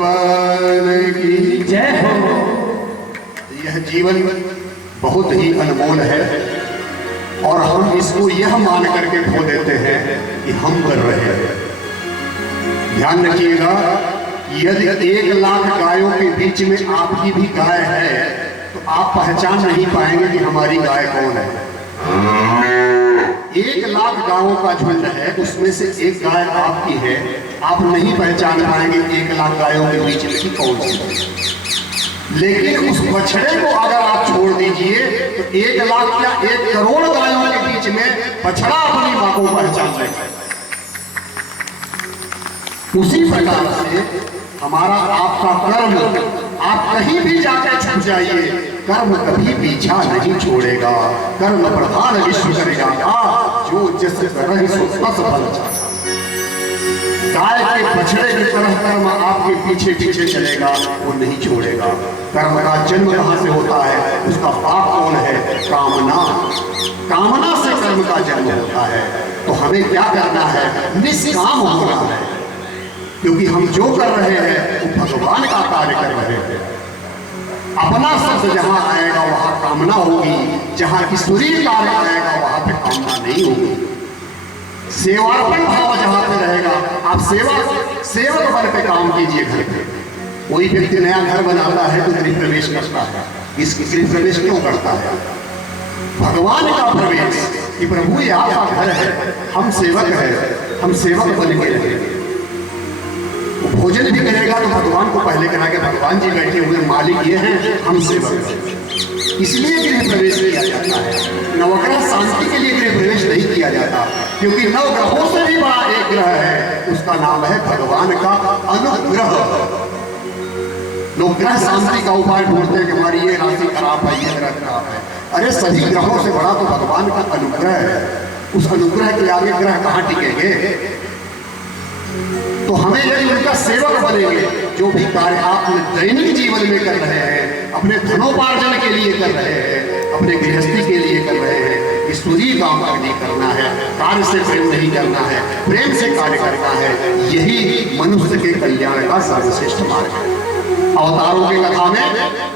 भगवान की जय हो। यह जीवन बहुत ही अनमोल है और हम इसको यह मान करके खो देते हैं कि हम कर रहे हैं। ध्यान रखिएगा, यदि 1 लाख गायों के बीच में आपकी भी गाय है तो आप पहचान नहीं पाएंगे कि हमारी गाय कौन है। 1 लाख गायों का झुंड है, उसमें से एक गाय आपकी है, आप नहीं पहचान पाएंगे 1 लाख गायों के बीच में की कौन सी है। लेकिन उस बछड़े को अगर आप छोड़ दीजिए तो 1 लाख या 1 करोड़ गायों के बीच में बछड़ा अपनी मां को पहचान लेगा। उसी प्रकार से हमारा आपका कर्म, आप कहीं भी जाकर छूट जाइए, कर्म कभी पीछा नहीं छोड़ेगा। कर्म प्रधान विश्व करेगा, जो जिस तरह सफल। गाय के बछड़े की तरह कर्म आपके पीछे पीछे चलेगा, वो नहीं छोड़ेगा। कर्म का जन्म कहां से होता है, उसका बाप कौन है? कामना। कामना से कर्म का जन्म होता है। तो हमें क्या करना है? निष्काम होना है, क्योंकि हम जो कर रहे हैं वो भगवान का कार्य कर रहे हैं। अपना शब्द जहां आएगा वहां कामना होगी, जहां ईश्वरीय कार्य आएगा वहां पे कामना नहीं होगी। सेवार्पण भाव जहां पे रहेगा, आप सेवक बन पे काम कीजिए। घर पे कोई व्यक्ति नया घर बनाता है तो गृह प्रवेश करता है। इस गृह प्रवेश क्यों करता है? भगवान का प्रवेश कि प्रभु ये आपका घर है, हम सेवक हैं, हम सेवक बन के रहेंगे। भोजन भी करेगा तो भगवान को पहले करा के, भगवान जी बैठे हुए मालिक ये हैं, हम सेवक हैं। इसलिए गृह प्रवेश किया जाता है। नवग्रह शांति के लिए गृह प्रवेश नहीं किया जाता, क्योंकि नवग्रहों से भी बड़ा एक ग्रह है, उसका नाम है भगवान का अनुग्रह। लोग ग्रह शांति का उपाय ढूंढते हैं कि हमारी ये राशि खराब है, ये ग्रह खराब है। अरे सभी ग्रहों से बड़ा तो भगवान का अनुग्रह है। उस अनुग्रह के आगे ग्रह कहाँ टिकेंगे? तो हमें यदि उनका सेवक बनेंगे, जो भी कार्य आप दैनिक जीवन में कर रहे हैं, अपने धनोपार्जन के लिए कर रहे हैं, अपने गृहस्थी के लिए कर रहे हैं, ईश्वरीय काम नहीं करना है, कार्य से प्रेम नहीं करना है, प्रेम से कार्य करना है। यही मनुष्य के कल्याण का सर्वश्रेष्ठ मार्ग है। अवतारों की कथा में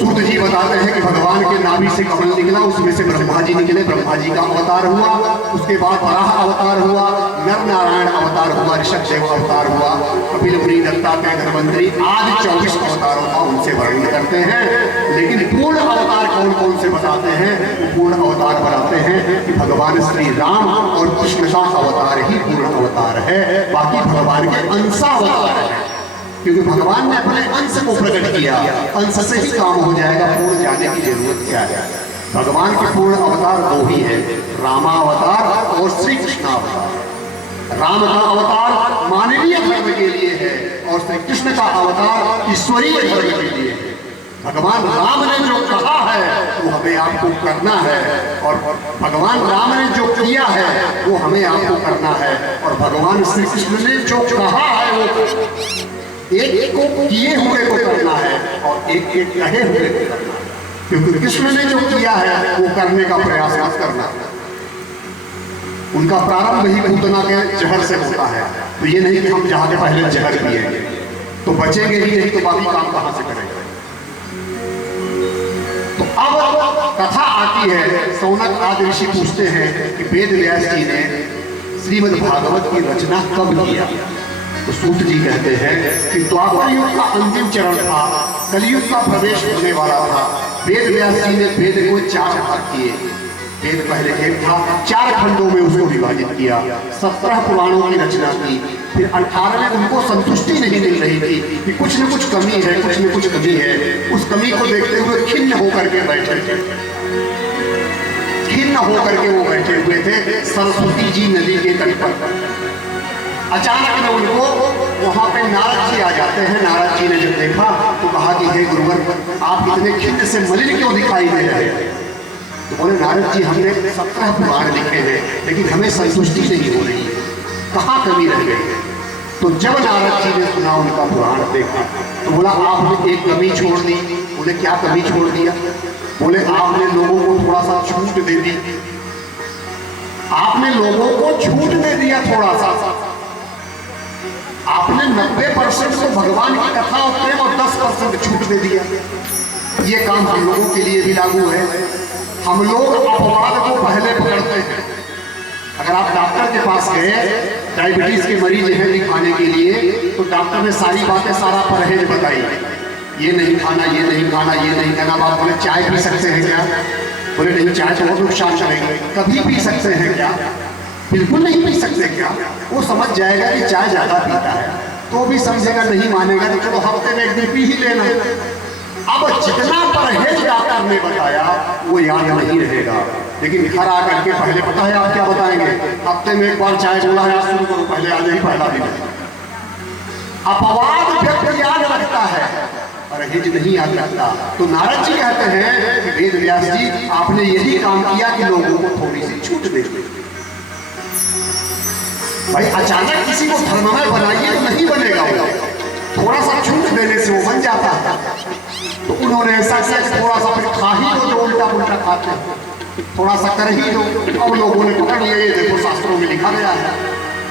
सूत जी बताते हैं कि भगवान के नाभि से कमल निकला, उसमें से ब्रह्मा जी निकले, ब्रह्मा जी का अवतार हुआ। उसके बाद वराह अवतार हुआ, नर नारायण अवतार हुआ, ऋषभदेव अवतार हुआ, कपिल मुनि, दत्तात्रेय, धन्वंतरी आदि 24 अवतारों का उनसे वर्णन करते हैं। लेकिन पूर्ण अवतार कौन कौन से बताते हैं? वो पूर्ण अवतार बताते हैं कि भगवान श्री राम और कृष्ण का अवतार ही पूर्ण अवतार है, बाकी भगवान के अंशावतार है। क्योंकि भगवान ने अपने अंश को प्रकट किया, अंश से ही काम हो जाएगा, पूर्ण जाने की जरूरत क्या है? भगवान के पूर्ण अवतार 2 ही है, रामावतार और श्री कृष्णावतार। राम का अवतार मानवीय धर्म के लिए है और श्री कृष्ण का अवतार ईश्वरीय धर्म के लिए है। भगवान राम ने जो कहा है वो हमें आपको करना है, और भगवान राम ने जो किया है वो हमें आपको करना है, और भगवान श्री कृष्ण ने जो कहा है वो एक को किए हुए को करना है और एक कहे हुए को करना है। क्योंकि कृष्ण ने जो किया है वो करने का प्रयास मत करना। उनका प्रारंभ ही पूतना के जहर से होता है, तो ये नहीं कि हम जाके पहले जहर पिएंगे तो बचेंगे ही नहीं, तो बाकी काम कहां से करेंगे? तो अब कथा आती है, सौनक आदि ऋषि पूछते हैं कि वेद व्यास जी ने श्रीमद् भागवत की रचना कब किया? तो सूत जी कहते हैं कि द्वापर युग का अंतिम चरण था, कलयुग का प्रवेश होने वाला था। वेद व्यास जी ने वेद को 4 भाग किए। वेद पहले एक था, 4 खंडों में उसको विभाजित किया, 17 पुराणों की रचना की। फिर 18वें उनको संतुष्टि नहीं मिल रही थी कि कुछ न कुछ कमी है, कुछ न कुछ कमी है। उस कमी को देखते हुए खिन्न होकर के बैठे थे, खिन्न होकर के वो बैठे हुए थे सरस्वती जी नदी के तट पर। अचानक में उनको वहां पे नारद जी आ जाते हैं। नारद जी ने जब देखा तो कहा कि हे गुरुवर, आप इतने खिन्न से मलिन क्यों दिखाई दे रहे हैं? तो बोले नारद जी, हमने 17 पुराण लिखे हैं लेकिन हमें संतुष्टि नहीं हो रही है, कहाँ कमी रह गई? तो जब नारद जी ने सुना, उनका पुराण देखा, तो बोला आपने एक कमी छोड़ दी। बोले क्या कमी छोड़ दिया? बोले आपने लोगों को थोड़ा सा छूट दे दी, आपने लोगों को छूट दे दिया थोड़ा सा। आपने 90% को भगवान की कथा और प्रेम और 10% छूट दे दिया। ये काम हम लोगों के लिए भी लागू है। हम लोग अपवाद को पहले पकड़ते हैं। अगर आप डॉक्टर के पास गए, डायबिटीज के मरीज हैं दिखाने के लिए, तो डॉक्टर ने सारी बातें, सारा परहेज बताई, ये नहीं खाना, ये नहीं खाना, ये नहीं खाना। आप बोले चाय पी सकते हैं क्या? बोले नहीं, चाय तो बहुत नुकसान करेगी। कभी पी सकते हैं क्या? बिल्कुल नहीं पी सकते क्या? वो समझ जाएगा कि चाय ज्यादा पीता है तो भी समझेगा, नहीं मानेगा तो चलो हफ्ते में एक दिन पी ही लेना। अब जितना परहेज डॉक्टर ने बताया वो याद नहीं रहेगा, लेकिन घर आकर के पहले पता है आप क्या बताएंगे? हफ्ते में एक बार चाय बोला है, आज शुरू करो, पहले आज ही पहला दिन। अपवाद व्यक्ति याद रखता है, परहेज नहीं याद रखता। तो नारद जी कहते हैं कि वेद व्यास जी आपने यही काम किया कि लोगों को थोड़ी सी छूट दे। भाई अचानक किसी को धर्ममय बनाइए तो नहीं बनेगा वो, थोड़ा सा छूट देने से वो बन जाता है। तो उन्होंने ऐसा किया कि थोड़ा सा फिर खा ही दो जो उल्टा पुल्टा खाते हैं, थोड़ा सा कर ही दो। अब लोगों ने पकड़ लिया, ये देखो शास्त्रों में लिखा गया है,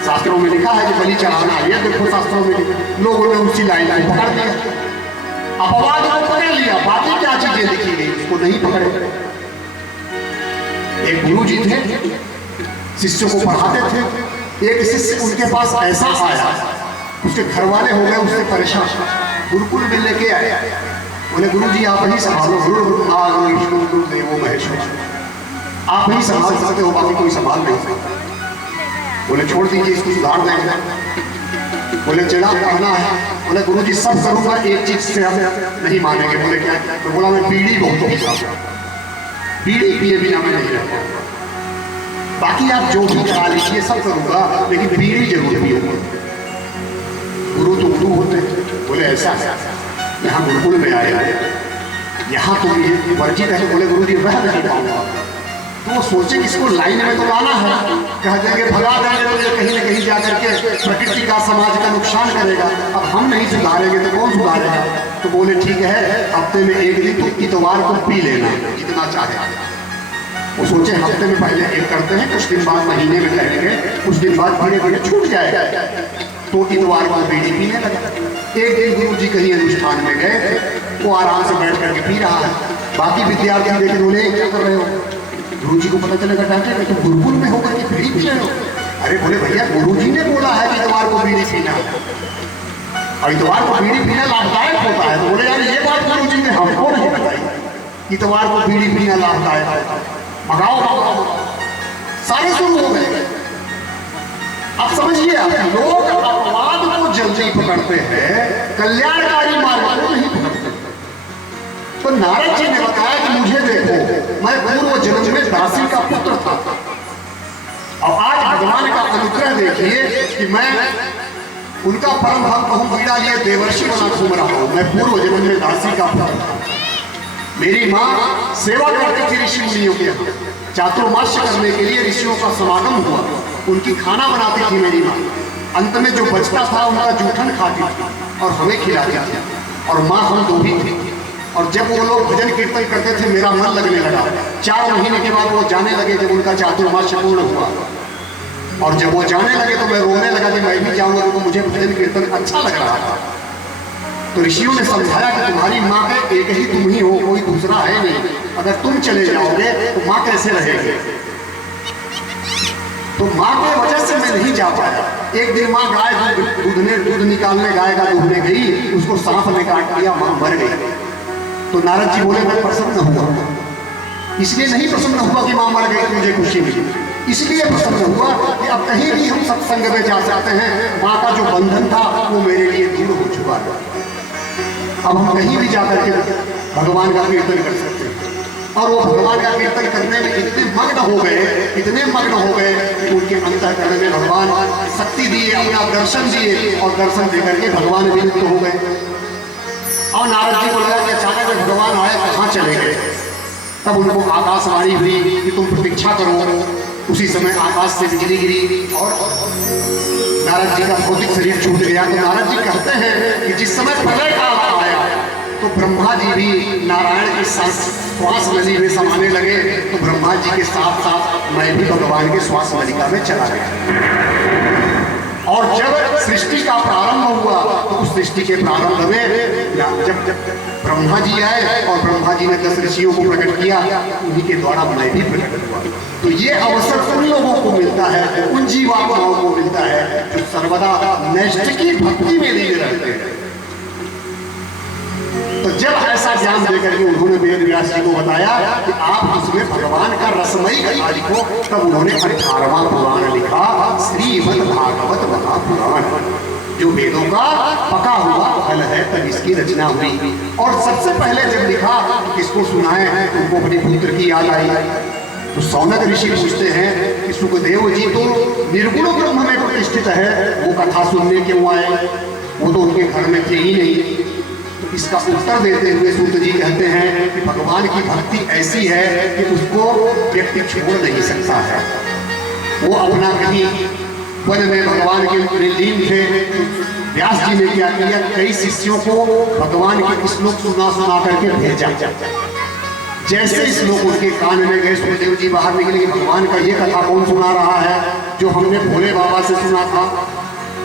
शास्त्रों में लिखा है कि बलि चढ़ाना है, ये देखो शास्त्रों में। लोगों ने उसी लाइन को पकड़ लिया, अपवाद को पकड़ लिया, बाकी क्या चीजें लिखी गई उसको नहीं पकड़े। एक गुरु जी थे, शिष्यों को पढ़ाते थे। एक शिष्य उनके पास ऐसा आया, उसके घर वाले हो गए उससे परेशान, गुरुकुल में लेके आए। बोले गुरु जी आप ही संभालो, गुरु विष्णु गुरुदेवो महेश्वर, आप ही संभाल सकते हो, बाकी कोई संभाल नहीं सकता। बोले छोड़ दीजिए, इसको सुधार देंगे। बोले चला करना है। बोले गुरु जी सब करूंगा, एक चीज से हम नहीं मानेंगे। बोले क्या? तो बोला मैं बीड़ी बहुत पीता हूं, बीड़ी पिए बिना मैं नहीं रहता, बाकी आप जो भी करा लीजिए सब करूंगा, लेकिन बीड़ी जरूर पियूंगा। गुरु तो गुरु होते हैं। बोले ऐसा यहाँ गुरुकुल में आए हैं, यहाँ तो ये वर्जित है। बोले गुरु जी वह नहीं पाऊंगा। तो वो सोचे किसको लाइन में तो लाना है, कह देंगे भगा देंगे तो ये कहीं न कहीं जाकर के प्रकृति का, समाज का नुकसान करेगा। अब हम नहीं सुधारेंगे तो कौन सुधारेगा? तो बोले ठीक है, हफ्ते में एक दिन तो इतवार को पी लेना जितना चाहे। वो सोचे हफ्ते में पहले एक करते हैं, कुछ दिन बाद महीने में करेंगे, कुछ दिन बाद धीरे धीरे छूट जाएगा। तो इतवार को बीड़ी पीने लगा। एक दिन गुरु जी कहीं अनुष्ठान में गए, वो आराम से बैठ करके पी रहा है। बाकी विद्यार्थी देखे, बोले क्या कर रहे हो? गुरु जी को पता चलेगा, डांटे तुम गुरुकुल में होकर के बीड़ी पी रहे हो। अरे बोले भैया गुरु जी ने बोला है कि इतवार को बीड़ी पीना, और इतवार को बीड़ी पीना लाभदायक होता है। तो बोले यार ये बात गुरु जी ने हमको नहीं बताई, इतवार को बीड़ी पीना लाभदायक होता है, भगाओ। सारे शुरू हो गए। अब समझिए, लोग अपवाद को जल्दी पकड़ते हैं, कल्याणकारी मार्ग को नहीं पकड़ते। तो नारद जी ने बताया कि मुझे देखो, मैं पूर्व जन्म में दासी का पुत्र था, और आज भगवान का अनुग्रह देखिए कि मैं उनका परम भक्त हूं, बीड़ा लिए देवर्षि बना घूम रहा हूं। मैं पूर्व जन्म में दासी का पुत्र था। मेरी माँ सेवा करती थी ऋषि मुनियों के यहाँ, चातुर्मास्य करने के लिए ऋषियों का समागम हुआ, उनकी खाना बनाती थी मेरी माँ। अंत में जो बचता था उनका जूठन खाती थी और हमें खिलाती थी, और माँ हम दो ही थे। और जब वो लोग भजन कीर्तन करते थे मेरा मन लगने लगा। 4 महीने के बाद वो जाने लगे, जब उनका चातुर्मास्य पूर्ण हुआ, और जब वो जाने लगे तो मैं रोने लगा कि मैं भी जाऊंगा, क्योंकि मुझे भजन कीर्तन अच्छा लग रहा था। तो ऋषियों ने समझाया कि तुम्हारी माँ के एक ही तुम ही हो, कोई दूसरा है नहीं, अगर तुम चले जाओगे तो माँ कैसे रहेगी? तो माँ के वजह से मैं नहीं जा पाया। एक दिन माँ गाय दूध निकालने, गाय का दूधने गई, उसको सांप ने काट दिया, माँ मर गई। तो नारद जी बोले मैं प्रसन्न हुआ, इसलिए नहीं प्रसन्न हुआ कि माँ मर गई तो मुझे खुशी मिली, इसलिए प्रसन्न हुआ कि अब कहीं भी हम सत्संग में जा सकते हैं, माँ का जो बंधन था वो मेरे लिए दूर हो चुका है। अब हम कहीं भी जाकर के भगवान का कीर्तन कर सकते हैं। और वो भगवान का कीर्तन करने में इतने मग्न हो गए, इतने मग्न हो गए कि उनके अंतःकरण में भगवान शक्ति दिए, अपना दर्शन दिए, और दर्शन देकर के भगवान विलुप्त हो गए। और नारद जी को लगा कि अचानक भगवान आए, कहाँ चले गए? तब उनको आकाशवाणी हुई कि तुम प्रतीक्षा करो। उसी समय आकाश से बिजली गिरी और नारद जी का भौतिक शरीर छूट गया। तो नारद जी कहते हैं कि जिस समय प्रलय काल आया तो ब्रह्मा जी भी नारायण के श्वास नली में समाने लगे। तो ब्रह्मा जी के साथ साथ मैं भी भगवान के श्वास नलिका में चला गया। और जब सृष्टि का प्रारंभ हुआ तो उस सृष्टि के प्रारंभ में जब ब्रह्मा जी आए और ब्रह्मा जी ने 10 ऋषियों को प्रकट किया, उन्हीं के द्वारा मैं भी प्रकट हुआ। तो ये अवसर उन लोगों को मिलता है, उन जीवात्माओं को मिलता है जो सर्वदा नैष्ठिकी भक्ति में लीन रहते हैं। तो जब ऐसा ज्ञान देकर के उन्होंने वेद व्यास जी को बताया कि आप उसमें भगवान का रसमयी कथा लिखो, तब उन्होंने 18वां पुराण लिखा, श्रीमद् भागवत महापुराण, जो वेदों का पका हुआ फल है, तब इसकी रचना हुई। और सबसे पहले जब लिखा तो किसको सुनाए, उनको अपने पुत्र की याद आई। तो सौनक ऋषि पूछते हैं कि सुखदेव जी तो निर्गुण ब्रह्म में प्रतिष्ठित है, वो कथा सुनने क्यों आए, वो तो उनके घर में थे ही नहीं। तो इसका उत्तर देते हुए सूत जी कहते हैं कि भगवान की भक्ति ऐसी है कि उसको व्यक्ति छोड़ नहीं सकता है। वो अपना कहीं वन में भगवान के लीन थे, व्यास जी ने क्या किया, कई शिष्यों को भगवान के श्लोक सुना सुना करके भेजा। जैसे श्लोक उनके कान में गए, सुखदेव जी बाहर निकले, भगवान का ये कथा कौन सुना रहा है, जो हमने भोले बाबा से सुना था।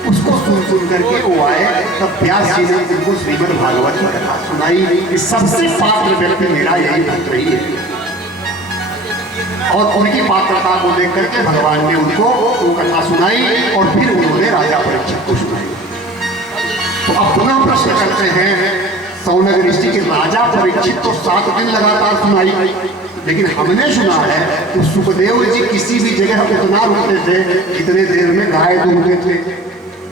उसको सुन करके वो आए, तब व्यास जी ने उनको श्रीमद् भागवत की कथा सुनाई कि सबसे पात्र व्यक्ति मेरा यही पुत्र ही है। और उनकी पात्रता को देख करके भगवान ने उनको वो कथा सुनाई और फिर उन्होंने राजा परीक्षित को सुनाई। तो अब पुनः प्रश्न करते हैं सौनक ऋषि के राजा परीक्षित तो 7 दिन लगातार सुनाई, लेकिन हमने सुना है कि सुखदेव जी किसी भी जगह उतना रुकते थे जितने देर में गाय दूहते थे।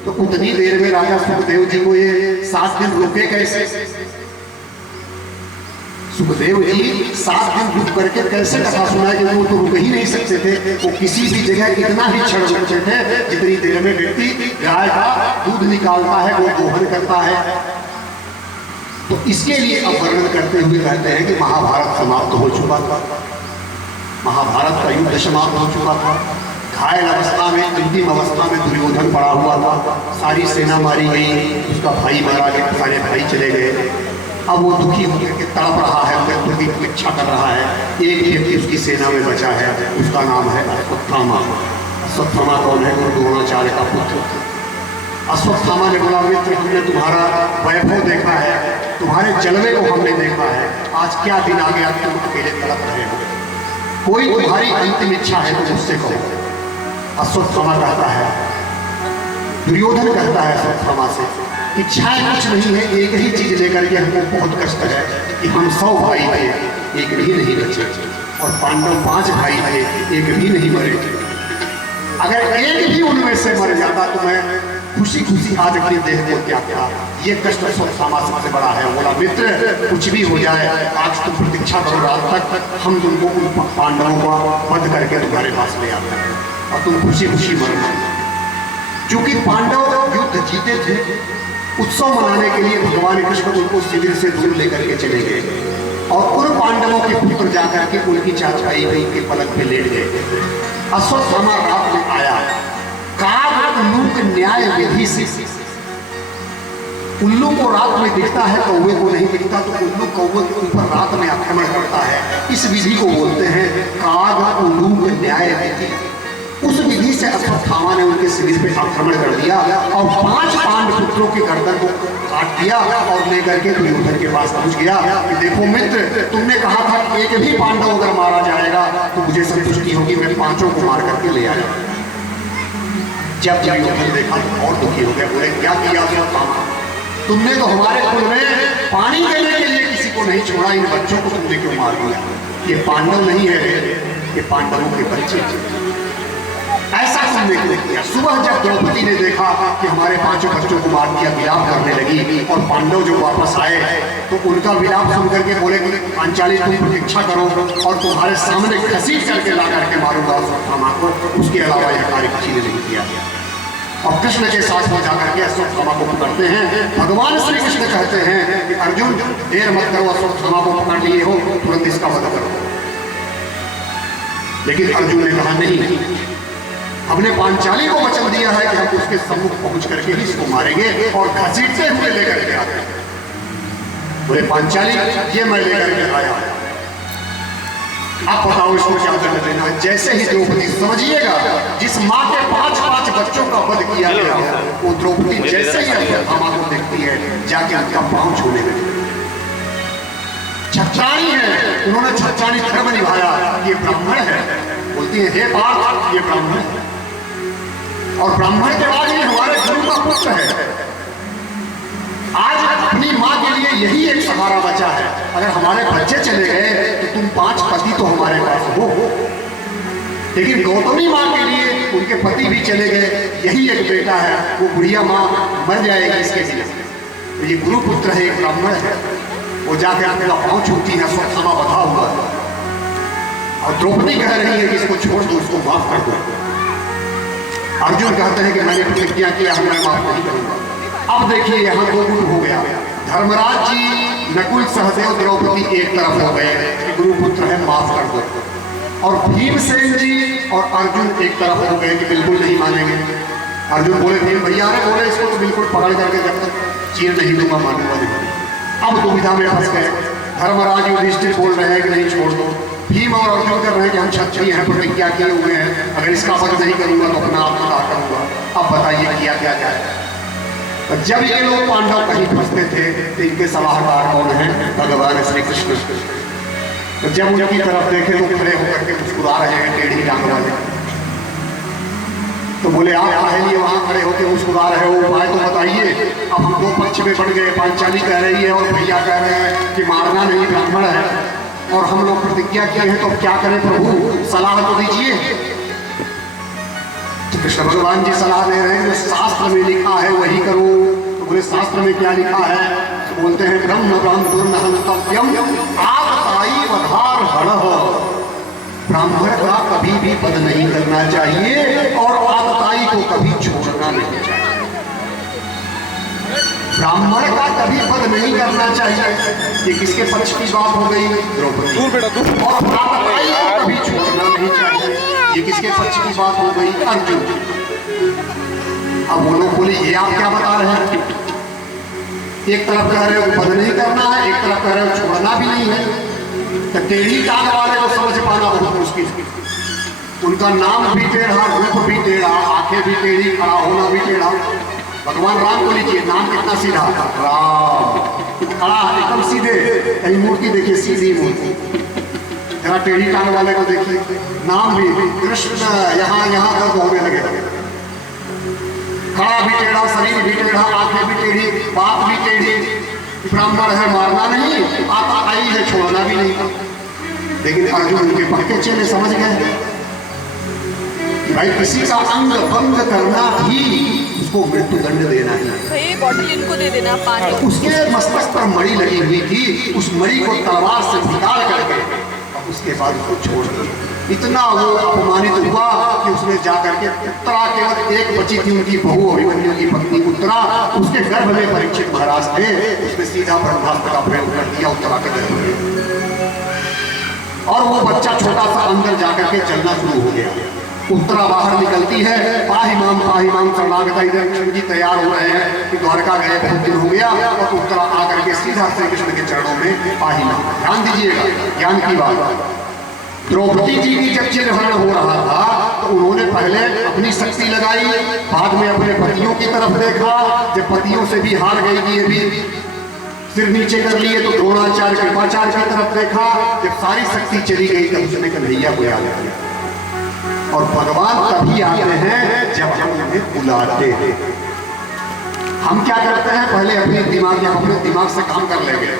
तो उतनी देर में राजा सुखदेव जी को ये 7 दिन रुके कैसे? सुखदेव जी 7 दिन रुक करके कैसे कथा सुनाए, कि वो तो रुक ही नहीं सकते थे। वो किसी भी जगह इतना ही क्षण रुकते थे जितनी देर में व्यक्ति गाय का दूध निकालता है, वो दोहन करता है। तो इसके लिए अब वर्णन करते हुए कहते हैं कि महाभारत समाप्त हो चुका था, महाभारत का युद्ध समाप्त हो चुका था। घायल अवस्था में, अंतिम अवस्था में दुर्योधन पड़ा हुआ था, सारी सेना मारी गई, उसका भाई मारा गया, सारे भाई चले गए। अब वो दुखी होकर के तड़प रहा है, मृत्यु की प्रतीक्षा कर रहा है। एक व्यक्ति उसकी सेना में बचा है, उसका नाम है अश्वत्थामा। अश्वत्थामा कौन है? गुरु द्रोणाचार्य का पुत्र। अश्वत्थामा ने बोला, मित्र हमने तुम्हारा वैभव देखा है, तुम्हारे जलवे को हमने देखा है, आज क्या दिन आ गया तुम अकेले तड़प रहे हो, कोई तुम्हारी अंतिम इच्छा है तो मुझसे कहो। अश्वत्थामा कहता है, दुर्योधन कहता है अश्वत्थामा से, इच्छाएं कुछ नहीं है, एक ही चीज लेकर के हमको बहुत कष्ट है कि हम 100 भाई थे, एक भी नहीं बचे, और पांडव 5 भाई थे, एक भी नहीं मरे। अगर एक भी उनमें से मर जाता तो मैं खुशी खुशी आज अपनी देह को त्यागता। ये कष्ट अश्वत्थामा सबसे बड़ा है। बोला, मित्र कुछ भी हो जाए, आज तुम प्रतीक्षा करो, रात तक हम तुमको उन पांडवों को वध करके तुम्हारे पास ले आते हैं और तुम खुशी खुशी मरना। क्योंकि पांडव युद्ध जीते थे, उत्सव मनाने के लिए भगवान कृष्ण उनको शिविर से दूर लेकर के चले गए और उन पांडवों के पुत्र जाकर के उनकी चाचाई भाई के पलक पे लेट गए। अश्वत्थामा रात में आया, काग उल्लू न्याय विधि से, उल्लू को रात में दिखता है, कौवे को नहीं दिखता, तो उल्लू कौवे के ऊपर रात में आक्रमण करता है। इस विधि को बोलते हैं काग उल्लू न्याय विधि। उस विधि से अश्वत्थामा ने उनके शिविर पे आक्रमण कर दिया और 5 पांडपुत्रों के गर्दन को काट दिया और लेकर के दुर्योधन के पास पहुंच गया कि देखो मित्र, तुमने कहा था कि एक भी पांडव अगर मारा जाएगा तो मुझे संतुष्टि होगी, मैं 5 को मार करके ले आया। जब दुर्योधन देखा तो और दुखी हो गया, बोले क्या किया अश्वत्थामा, तुमने तो हमारे कुल में पानी देने के लिए किसी को नहीं छोड़ा, इन बच्चों को तुमने क्यों मार दिया? ये पांडव नहीं है, ये पांडवों के बच्चे। ऐसा तुमने क्यों किया? सुबह जब द्रौपदी ने देखा कि हमारे 5 बच्चों को मार दिया, विलाप करने लगी और पांडव जो वापस आए तो उनका विलाप सुन करके बोले कि पांचाली तुम प्रतीक्षा करो और तुम्हारे सामने घसीट करके ला करके मारूंगा अश्वत्थामा को। उसके अलावा यह कार्य किसी ने नहीं किया। और कृष्ण के साथ में जाकर के अश्वत्थामा को पकड़ते हैं। भगवान श्री कृष्ण कहते हैं कि अर्जुन देर मत करो, अश्वत्थामा को पकड़ लिए हो, तुरंत इसका वध करो। लेकिन अर्जुन ने कहा नहीं, हमने पांचाली को वचन दिया है कि हम उसके सम्मुख पहुंच करके ही इसको मारेंगे और घसीटते हुए लेकर के आते हैं। बोले पांचाली ये मैं लेकर के आया, अब बताओ इसको क्या दंड देना है। जैसे ही द्रौपदी, समझिएगा, जिस माँ के 5 बच्चों का वध किया गया वो द्रौपदी जैसे ही अपने मामा को देखती है जाके उनका पांव छूने लगती है। छछाणी है, उन्होंने छछाणी धर्म निभाया, ये ब्राह्मण है, बोलती है हे पार्थ ये ब्राह्मण है, और ब्राह्मण के बाद ये हमारे गुरु का पुत्र है। आज अपनी माँ के लिए यही एक सहारा बचा है। अगर हमारे बच्चे चले गए तो तुम 5 पति तो हमारे पास हो, लेकिन गौतमी माँ के लिए उनके पति भी चले गए, यही एक बेटा है, वो बुढ़िया माँ मर जाएगी इसके लिए। तो ये गुरु पुत्र है, एक ब्राह्मण है, वो जाके अपना पाँव छूती है, स्वक्षमा बधा हुआ है, और द्रौपदी कह रही है कि इसको छोड़ दो, उसको माफ कर दो। अर्जुन कहते हैं कि मैंने प्रतिज्ञा किया, मैं माफ नहीं करूंगा। अब देखिए यहाँ 2 गुट हो गया। धर्मराज जी, नकुल, सहदेव, द्रौपदी एक तरफ हो गए, गुरु पुत्र है माफ कर दो, और भीमसेन जी और अर्जुन एक तरफ हो गए कि बिल्कुल नहीं मानेंगे। अर्जुन बोले भीम भैया, अरे बोले इसको तो बिल्कुल पकड़ करके जब तक चीर नहीं दूंगा मानूंगा नहीं। अब दुविधा में फंस गए। धर्मराज युधिष्ठिर बोल रहे हैं कि नहीं छोड़ दो, भीम और अर्जुन कर रहे हैं कि हम क्षत्रिय हैं, प्रतिज्ञा किए हुए हैं, अगर इसका वध नहीं करूंगा तो अपना आत्मदाह करूंगा। अब बताइए किया क्या जाए। तो जब ये लोग पांडव कहीं फंसते थे तो इनके सलाहकार कौन है? भगवान श्री कृष्ण। तो जब उनकी तरफ देखे तो खड़े होकर के मुस्कुरा रहे हैं टेढ़ी टांग वाले। तो बोले आप काहे लिए वहां खड़े होकर मुस्कुरा रहे हो, उपाय तो बताइए। अब हम 2 पक्ष में बढ़ गए, पांचाली कह रही है और भैया कह रहे हैं कि मारना नहीं, ब्राह्मण है, और हम लोग प्रतिज्ञा किए हैं, तो क्या करें प्रभु, सलाह तो दीजिए। कृष्ण भगवान जी सलाह दे रहे हैं जो शास्त्र में लिखा है वही करो। तो बोले शास्त्र में क्या लिखा है? तो बोलते हैं ब्रह्म दुर्नहंतव्यम आगताई वधार हरः। ब्राह्मण का कभी भी वध नहीं करना चाहिए और आगताई को कभी छोड़ना नहीं चाहिए। ब्राह्मण का कभी वध नहीं करना चाहिए। ये किसके पक्ष की बात हो गई? द्रौपदी। और आगताई को कभी छोड़ना नहीं चाहिए, ये किसके पक्ष की बात हो गई? अर्जुन। अब वो लोग बोले ये आप क्या बता रहे हैं? एक तरफ कह रहे हो वध नहीं करना है, एक तरफ कह रहे हो छोड़ना भी नहीं है। तो टेढ़ी टांग वाले को समझ पाना बहुत मुश्किल है। उनका नाम भी टेढ़ा, रूप भी टेढ़ा, आंखें भी टेढ़ी, खड़ा होना भी टेढ़ा। भगवान राम को लीजिए, नाम कितना सीधा, राम, खड़ा एकदम सीधे। कहीं मूर्ति देखिए सीधी मूर्ति, जरा टेढ़ी टांग वाले को देखिए, नाम भी कृष्ण, यहाँ यहाँ दर्द होने लगे। खड़ा भी टेढ़ा, शरीर भी टेढ़ा, आंखें भी टेढ़ी, बात भी टेढ़ी। ब्राह्मण है, मारना नहीं, आता आई है, छोड़ना भी नहीं। लेकिन अर्जुन उनके पक्के चेले समझ गए कि भाई किसी का अंग भंग करना ही उसको मृत्यु दंड देना है। बॉटल इनको दे देना पानी। उसके मस्तक पर मणि लगी हुई थी, उस मणि को तलवार से निकाल करके उसके बाद उसको छोड़ दिया। इतना वो अपमानित हुआ कि उसने जाकर के उत्तरा, केवल एक बची थी उनकी बहू अभिमन्यु की पत्नी उत्तरा, उसके गर्भ में परीक्षित महाराज थे, उसने सीधा ब्रह्मास्त्र का प्रयोग कर दिया उत्तरा के गर्भ में, और वो बच्चा छोटा सा अंदर जाकर के चलना शुरू हो गया। उत्तरा बाहर निकलती है, पाही माम शरणागता। इधर कृष्ण जी तैयार हो रहे हैं कि द्वारका गए बहुत दिन हो गया, और उत्तरा आकर के सीधा श्री कृष्ण के चरणों में पाही माम। ध्यान दीजिएगा, ज्ञान की बात। द्रौपदी जी की जब चिरहरण हो रहा था तो उन्होंने पहले अपनी शक्ति लगाई, बाद में अपने पतियों की तरफ देखा। जब पतियों से भी हार गई कि ये भी सिर नीचे कर लिए, तो द्रोणाचार्य कृपाचार्य की तरफ देखा। जब सारी शक्ति चली गई तब उसने कन्हैया को याद किया। और भगवान तभी आते हैं जब हम उन्हें बुलाते हैं। हम क्या करते हैं, पहले अपने दिमाग से काम कर लेंगे,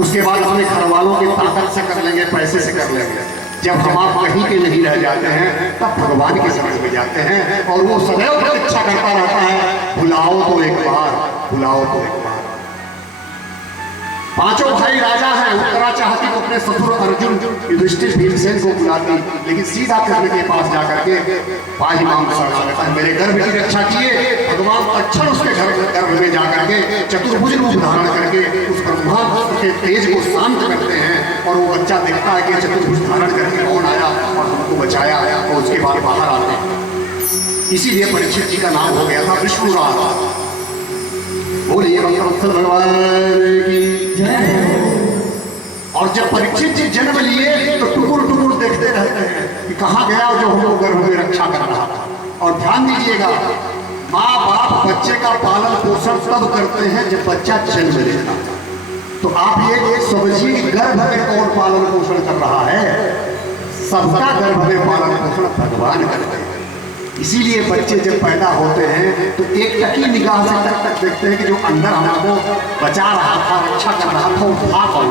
उसके बाद अपने घर वालों की ताकत से कर लेंगे, पैसे से कर लेंगे। जब हम आप कहीं के नहीं रह जाते हैं तब भगवान की समझ में जाते हैं, और वो सदैव प्रतीक्षा करता रहता है, बुलाओ तो एक बार, बुलाओ तो एक बार। 5 भाई राजा हैं, उत्तरा चाहती तो अपने ससुर अर्जुन, युधिष्ठिर, भीमसेन को बुलाती, लेकिन सीधा कृष्ण के पास जाकर के पाही माम शरणागता, मेरे गर्भ की रक्षा किए। भगवान तत्क्षण उसके गर्भ में जाकर के चतुर्भुज रूप धारण करके उस ब्रह्मास्त्र के तेज को शांत करते हैं, और वो बच्चा देखता है कि चतुर्भुज धारण करके कौन आया और हमको बचाया, और उसके बाद बाहर आते हैं। इसीलिए परीक्षित जी का नाम हो गया था विष्णुराज। बोलिए भगवान की जय। और जब परीक्षित जी जन्म लिए तो टुकुर टुकुर देखते रहते हैं कि कहाँ गया जो हमको गर्भ में रक्षा कर रहा था। और ध्यान दीजिएगा, माँ बाप बच्चे का पालन पोषण तब करते हैं जब बच्चा जन्म लेता है। तो आप ये समझिए कि गर्भ में कौन पालन पोषण कर रहा है? सबका गर्भ में पालन पोषण भगवान करते हैं। इसीलिए बच्चे जब पैदा होते हैं तो एक टकी निगाह से तक देखते हैं कि जो अंदर हमको बचा रहा था, रक्षा कर रहा था, वो था कौन?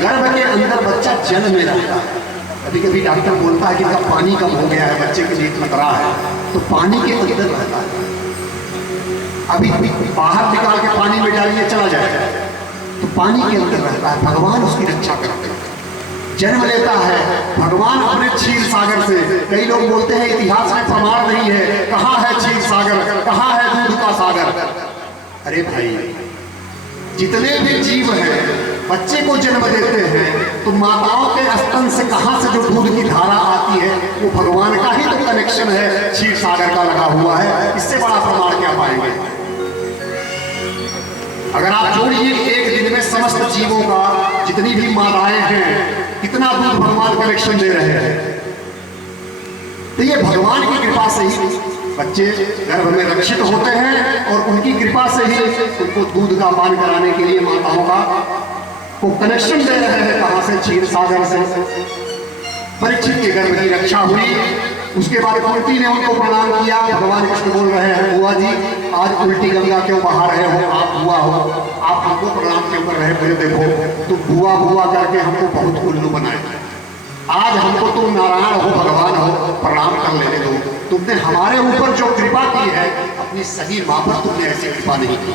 गर्भ के अंदर बच्चा जन्म में रहता है। कभी कभी डॉक्टर बोलता है कि जब पानी कम हो गया है, बच्चे के लिए खतरा है, तो पानी के अंदर रहता है। अभी बाहर निकाल के पानी में डालिए चला जाएगा, तो पानी के अंदर रहता है। भगवान उसकी रक्षा करते हैं। जन्म लेता है भगवान अपने क्षीर सागर से। कई लोग बोलते हैं इतिहास में प्रमाण नहीं है, कहाँ है क्षीर सागर, कहाँ है दूध का सागर? अरे भाई, जितने भी जीव हैं बच्चे को जन्म देते हैं तो माताओं के स्तन से कहाँ से जो दूध की धारा आती है वो भगवान का ही तो कनेक्शन है, क्षीर सागर का लगा हुआ है। इससे बड़ा प्रमाण क्या पाएंगे? अगर आप जोड़िए एक दिन में समस्त जीवों का, जितनी भी माताएं हैं, कितना दूध भगवान कनेक्शन दे रहे हैं। तो ये भगवान की कृपा से ही बच्चे गर्भ में रक्षित होते हैं और उनकी कृपा से ही उनको दूध का पान कराने के लिए माताओं का को कनेक्शन दे रहे हैं। कहां से? क्षीर सागर से। परीक्षित के गर्भ की रक्षा हुई। उसके बाद कुंती ने उनको प्रणाम किया। भगवान कृष्ण बोल रहे हैं, बुआ जी आज उल्टी गंगा क्यों बहा रहे हो? आप बुआ हो, आप हमको प्रणाम क्यों कर रहे हो? देखो तुम बुआ बुआ करके हमको बहुत उल्लू बनाए। आज हमको तुम नारायण हो, भगवान हो, प्रणाम कर लेने दो। तुमने हमारे ऊपर जो कृपा की है, अपनी सगी माँ पर तुमने ऐसी कृपा नहीं की।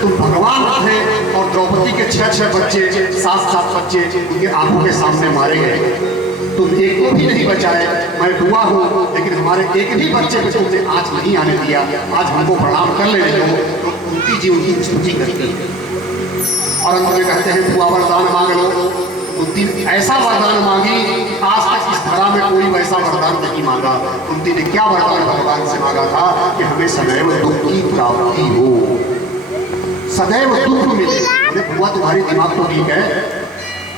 तुम भगवान थे और द्रौपदी के 6 बच्चे, 7 बच्चे उनके आंखों के सामने मारे गए। तुम एक को भी नहीं बचाए। मैं बुआ हूँ, लेकिन हमारे एक भी बच्चे को तुमने आज नहीं आने दिया। आज हमको प्रणाम कर लेने दो। तो कुंती जी उनकी स्तुति करती है और अंत में कहते हैं, बुआ वरदान मांग लो। कुंती ऐसा वरदान मांगी, आज तक इस धरा में कोई वैसा वरदान नहीं मांगा। कुंती ने क्या वरदान भगवान से मांगा था? कि हमें सदैव दुख की प्राप्ति हो, सदैव दुख मिले। बोले बुआ तुम्हारी दिमाग तो ठीक है?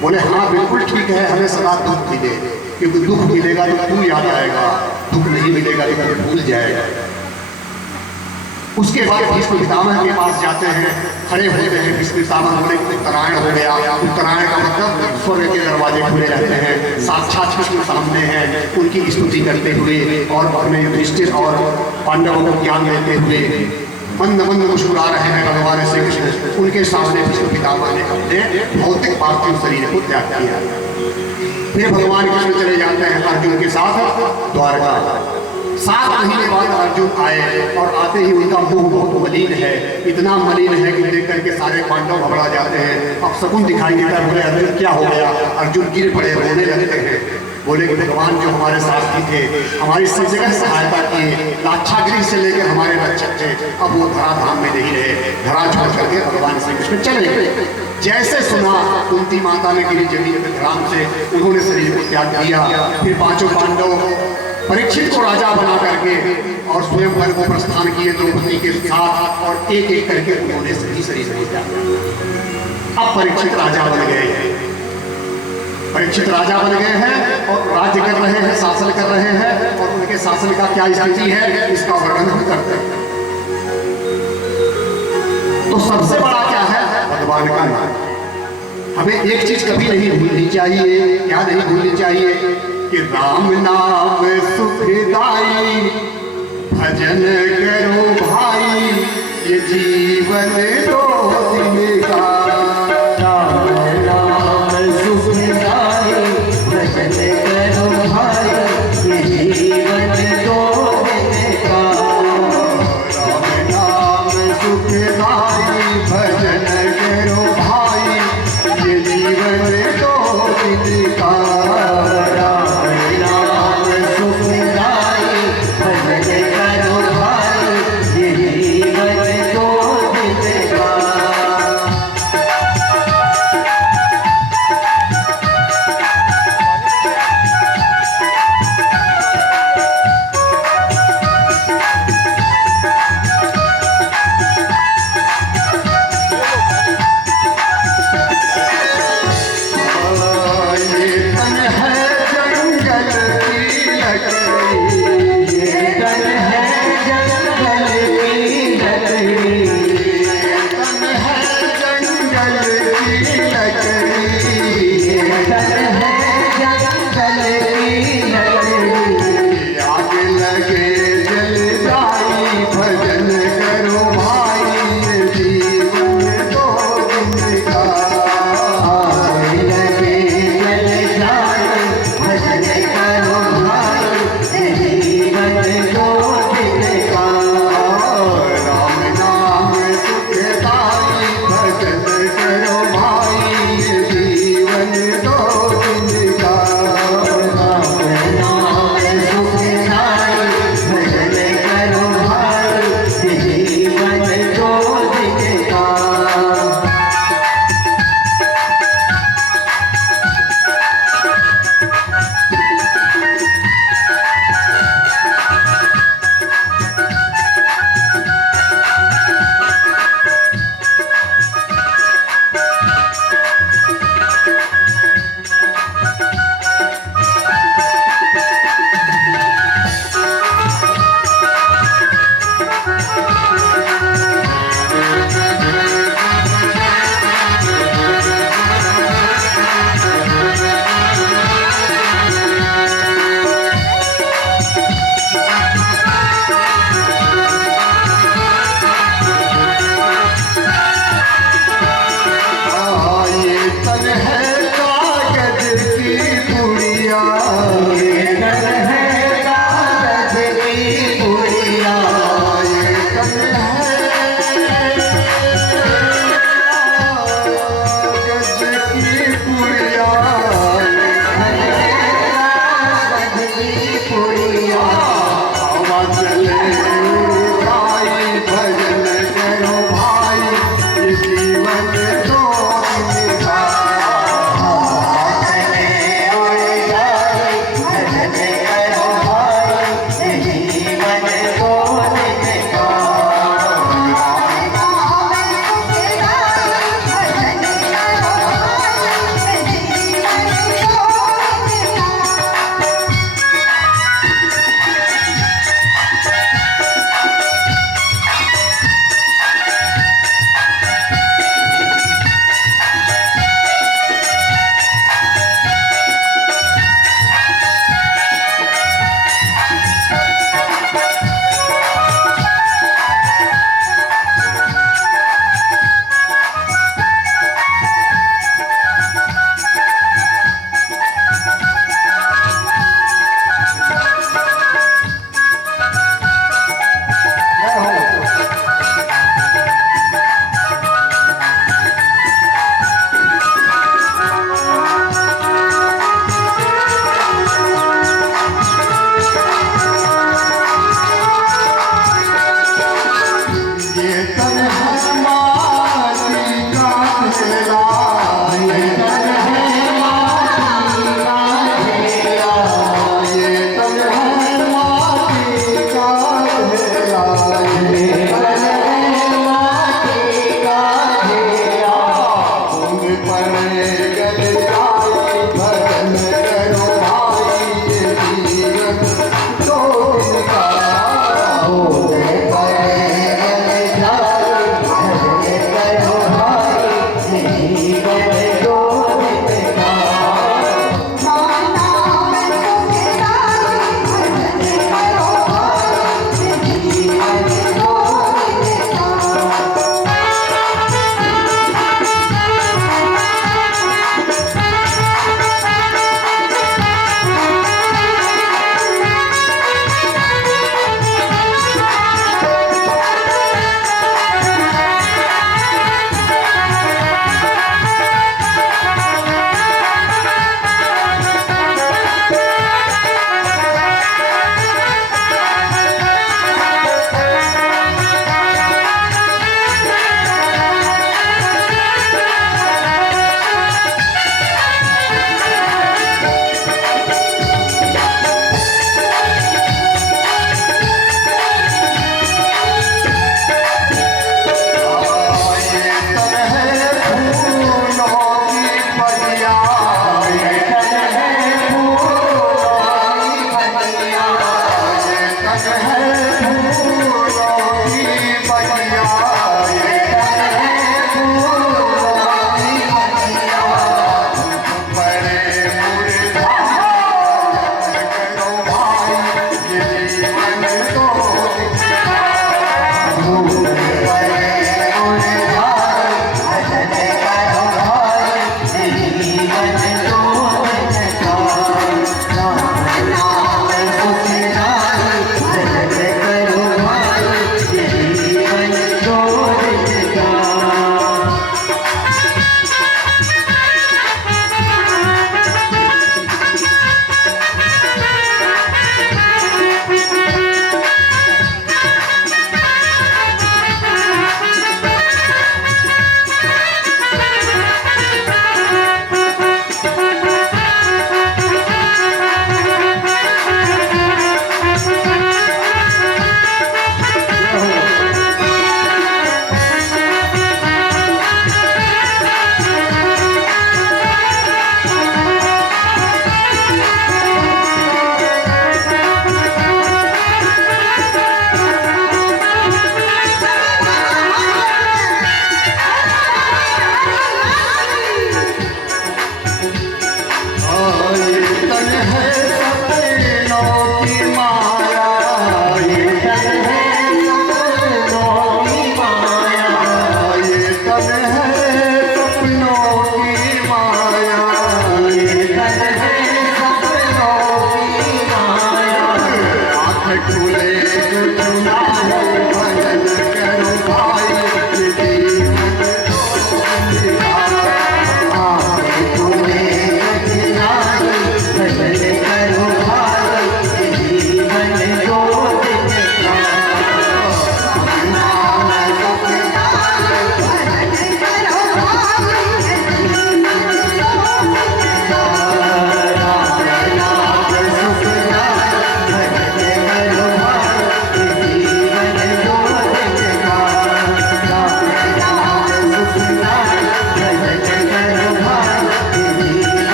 बोले हाँ बिल्कुल ठीक है, हमें सदा दुख मिले, क्योंकि दुख मिलेगा तो तू याद आएगा, दुख नहीं मिलेगा तो तू भूल जाएगा। उसके बाद भीष्म पितामह के पास जाते हैं, खड़े होते हैं। भीष्म पितामह बोले उत्तरायण हो गया। उत्तरायण का मतलब स्वर्ग के दरवाजे खुले रहते हैं, साक्षात कृष्ण सामने हैं। उनकी स्तुति करते हुए और अपने युधिष्ठिर और पांडवों को ज्ञान देते हुए मंद मंद मुस्कुरा रहे हैं भगवान श्री कृष्ण। उनके सामने भीष्म पितामह ने अपने भौतिक पार्थिव शरीर को त्याग किया। फिर भगवान कृष्ण चले जाते हैं अर्जुन के साथ द्वारका। 7 महीने बाद अर्जुन आए और आते ही उनका मुंह बहुत मलिन है, इतना मलिन है कि देख करके सारे पांडव घबरा जाते हैं। अब शकुन दिखाई देता है। बोले अर्जुन क्या हो गया? अर्जुन गिर पड़े, रोने लगते हैं। बोले कि भगवान जो हमारे साथ ही थे, हमारी सब जगह सहायता किए, लाक्षागृह से लेकर हमारे रक्षक थे, अब वो धरा धाम में नहीं रहे। धरा छोड़ करके भगवान श्री कृष्ण चले गए। जैसे सुना कुंती माता ने गिरी जमीन में धराम से, उन्होंने शरीर को त्याग किया। फिर 5 पांडव परीक्षित को राजा बना करके और स्वयं पर को प्रस्थान किए द्रौपदी के साथ, और एक एक करके उन्होंने सही शरीर को त्याग किया। अब परीक्षित राजा बन गए। परीक्षित राजा बन गए हैं और राज्य कर रहे हैं, शासन कर रहे हैं। और उनके शासन का क्या स्थिति है, इसका वर्णन हम करते हैं। तो सबसे बड़ा क्या है? भगवान का नाम। हमें एक चीज कभी नहीं भूलनी चाहिए। क्या नहीं भूलनी चाहिए? कि राम नाम सुखदाई, भजन करो भाई, ये जीवन दो दिन का। भजन करो भाई, ये जीवन दो दिन का।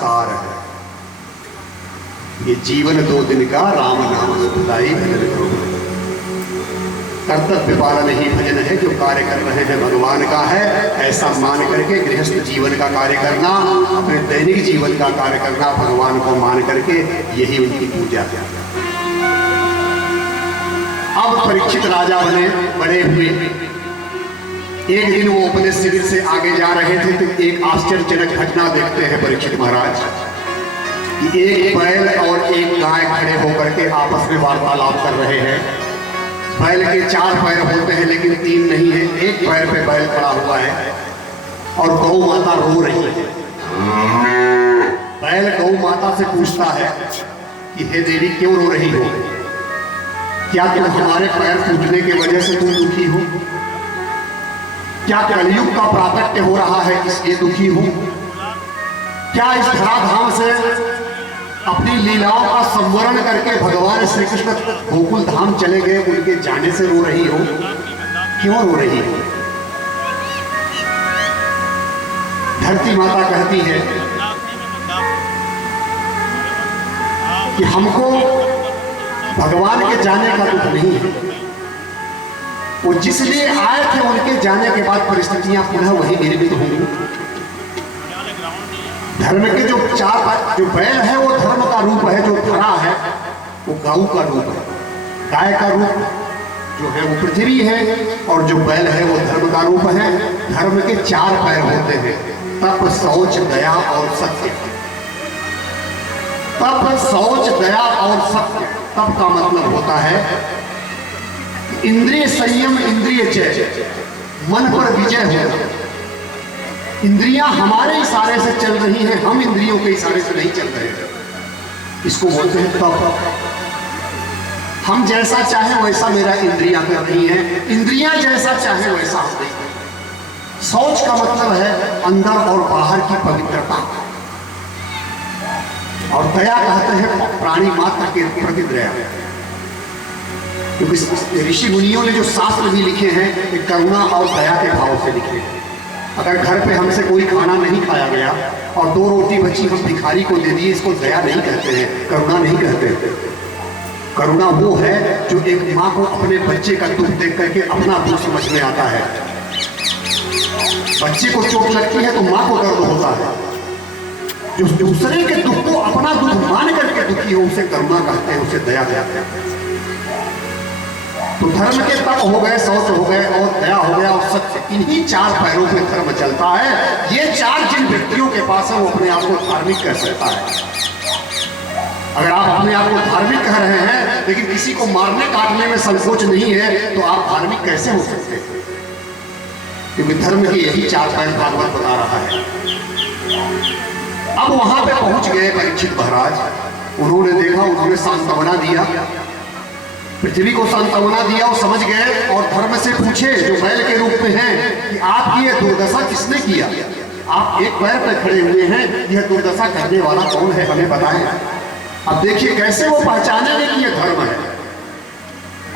सार है। ये जीवन 2 दिन का राम नाम सुखदाई भजन करो। कर्तव्य पालन ही भजन है, जो कार्य कर रहे हैं भगवान का है ऐसा मान करके गृहस्थ जीवन का कार्य करना, अपने दैनिक जीवन का कार्य करना, भगवान को मान करके यही उनकी पूजा है। अब परीक्षित राजा बने, बड़े हुए। एक दिन वो अपने शिविर से आगे जा रहे थे तो एक आश्चर्यजनक घटना देखते हैं परीक्षित महाराज। एक बैल और एक गाय खड़े होकर के आपस में वार्तालाप कर रहे हैं। बैल के 4 पैर होते हैं लेकिन 3 नहीं है, एक पैर पे बैल खड़ा हुआ है और गौ माता रो रही है। बैल गौ माता से पूछता है कि हे देवी क्यों रो रही हो? क्या तुम हमारे पैर फूटने की वजह से तुम दुखी हो? क्या कलयुग का प्राकट्य हो रहा है इसलिए दुखी हो? क्या इस धराधाम से अपनी लीलाओं का संवरण करके भगवान श्री कृष्ण गोकुल धाम चले गए, उनके जाने से रो रही हो? क्यों रो रही हो? धरती माता कहती है कि हमको भगवान के जाने का दुख नहीं है। वो जिसलिए आए थे उनके जाने के बाद परिस्थितियां पुनः वही निर्मित होंगी। धर्म के जो बैल है वो धर्म का रूप है, जो धरा है वो गौ का रूप है, गाय का रूप जो है वो पृथ्वी है, और जो बैल है वो धर्म का रूप है। धर्म के 4 पैर होते हैं, तप, शौच, दया और सत्य। तप, शौच, दया और सत्य। तप का मतलब होता है इंद्रिय संयम, इंद्रिय जय, मन पर विजय होना। इंद्रियां हमारे इशारे से चल रही हैं, हम इंद्रियों के इशारे से नहीं चल रहे हैं, इसको बोलते हैं तप। हम जैसा चाहे वैसा मेरा इंद्रियां कर रही हैं, इंद्रियां जैसा चाहे वैसा हम नहीं करते। शौच का मतलब है अंदर और बाहर की पवित्रता, और दया कहते हैं प्राणी मात्र के प्रति दया। क्योंकि ऋषि मुनियों ने जो शास्त्र भी लिखे हैं करुणा और दया के भाव से लिखे हैं। अगर घर पे हमसे कोई खाना नहीं खाया गया और 2 रोटी बची हम भिखारी को दे दिए, इसको दया नहीं कहते हैं, करुणा नहीं कहते। करुणा वो है जो एक माँ को अपने बच्चे का दुख देख करके अपना दुख समझ में आता है। बच्चे को चोट लगती है तो माँ को दर्द होता है, जो दूसरे के दुख को अपना दुख मान करके दुखी हो उसे करुणा कहते हैं, उसे दया कहते हैं। तो धर्म के तप हो गए, शौच हो गए और दया हो गया और सत्य, इन्हीं 4 पैरों पे धर्म चलता है। ये 4 जिन व्यक्तियों के पास है वो अपने आप को धार्मिक कह सकता है। अगर आप अपने आप को धार्मिक कह रहे हैं लेकिन किसी को मारने काटने में संकोच नहीं है तो आप धार्मिक कैसे हो सकते हैं? क्योंकि धर्म के यही 4 पैर भागवत बता रहा है। अब वहां पे पहुंच गए परीक्षित महाराज। उन्होंने देखा, उन्होंने सांत्वना दिया, पृथ्वी को सांत्वना दिया और समझ गए और धर्म से पूछे जो बैल के रूप में हैं कि आपकी यह दुर्दशा किसने किया? आप एक पैर पर खड़े हुए हैं, यह दुर्दशा करने वाला कौन है, हमें बताएं। अब देखिए कैसे वो पहचानेंगे कि यह धर्म है।